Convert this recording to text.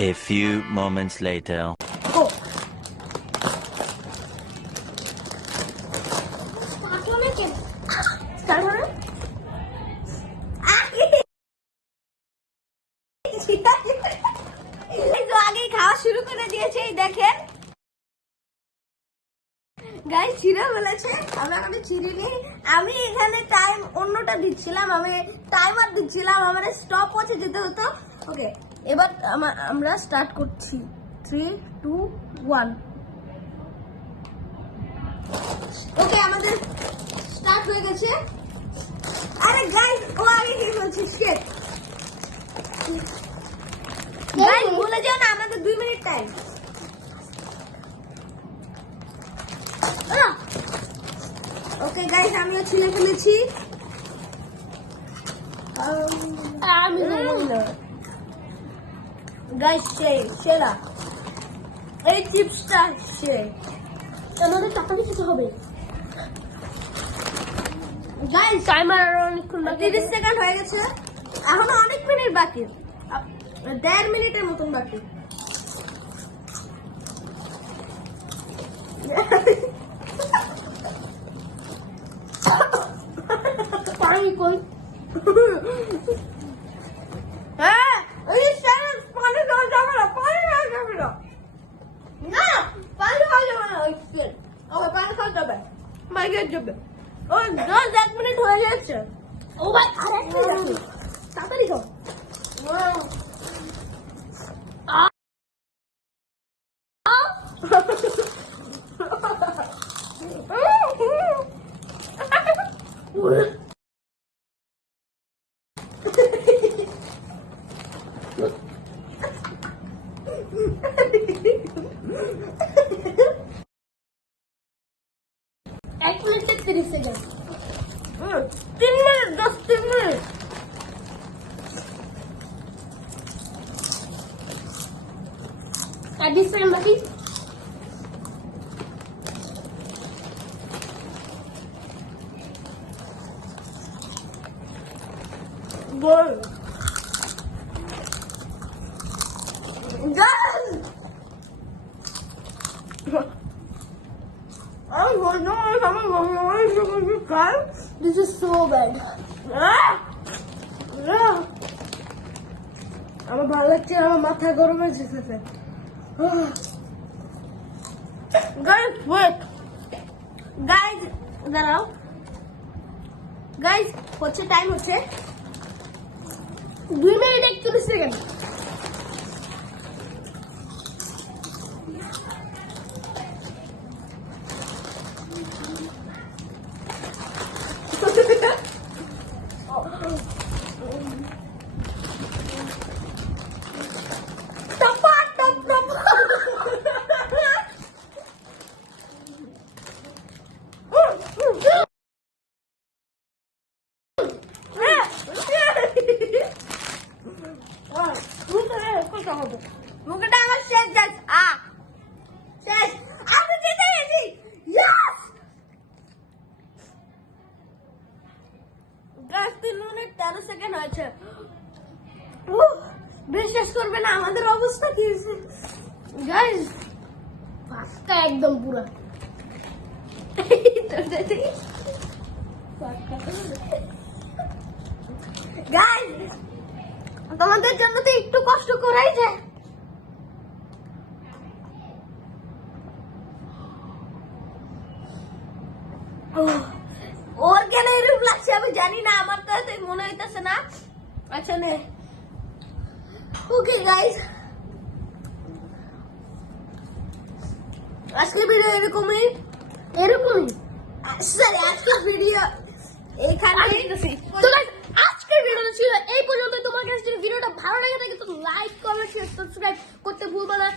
A few moments later. Go. Start हो रहा है? তো আগে খাওয়া শুরু করে দিয়েছে, দেখেন গাইস চিরা বলেছে আমরা আমি চিরিনি। আমি এখানে টাইম অন্যটা দিচ্ছিলাম, আমি টাইমার দিচ্ছিলাম, আমার স্টপ ওয়াচে যেতে হতো। ওকে এবার আমরা স্টার্ট করছি 3 2 1। ওকে আমাদের স্টার্ট হয়ে গেছে। আরে গাইস ও আগে কি বলছিস শিট গাইস বলে যাও না, আমাদের 2 মিনিট টাইম। ওকে গাইস আমিও ছিলে ফেলেছি। আমি গাইস সেরা এই চিপসটা সে আমাদের টাকাটা কিছু হবে গাইস। টাইমার অনেকক্ষণ বাকি, 30 সেকেন্ড হয়ে গেছে, এখনো অনেক মিনিট বাকি, 1.5 মিনিটের মতন বাকি। পানি কই? হ্যাঁ এই চ্যানেল পানি খাওয়া যাবে না, পানি খাওয়া যাবে না, না পানি খাওয়া যাবে না। ওকে পানি খাওয়া যাবে, মাইকের যাবে। ও 1 মিনিট হয়ে যাচ্ছে। ও ভাই আর একটা যাবে, তাড়াতাড়ি খাও। এক মিনিট 30 সেকেন্ড, 3 মিনিট 3 মিনিট। আর 20 সেকেন্ড বাকি। গোল guys This is so bad. আমার ভালো লাগছে, আমার মাথা গরম হয়ে যেতেছে। গাইস ওয়েট, গাইস দাঁড়াও গাইস, হচ্ছে টাইম হচ্ছে 2 মিনিট 31 সেকেন্ড। মুখটা আমার শেষ যাচ্ছে। শেষ, আমি জিতে গেছি। ইয়েস গাইস 3 মিনিট 13 সেকেন্ড হয়েছে। বিশ্বাস করবে না আমাদের অবস্থা কি হয়েছে গাইস, পাক্কা একদম পুরো। গাইস তোমাদের জন্য তো একটু কষ্ট করাই যায়। ওর কেন এরকম লাগছে আমি জানি না, আমার তো মনে হইতেছে না। আচ্ছা নে ওকে গাইস, আজকের ভিডিও এরকমই সরি আজকের ভিডিও এখানে। তো গাইস আজকের ভিডিওটা ছিল এই পর্যন্ত। তোমার কাছে যদি ভিডিওটা ভালো লাগে থাকে তো লাইক কমেন্ট শেয়ার সাবস্ক্রাইব করতে ভুলবা না।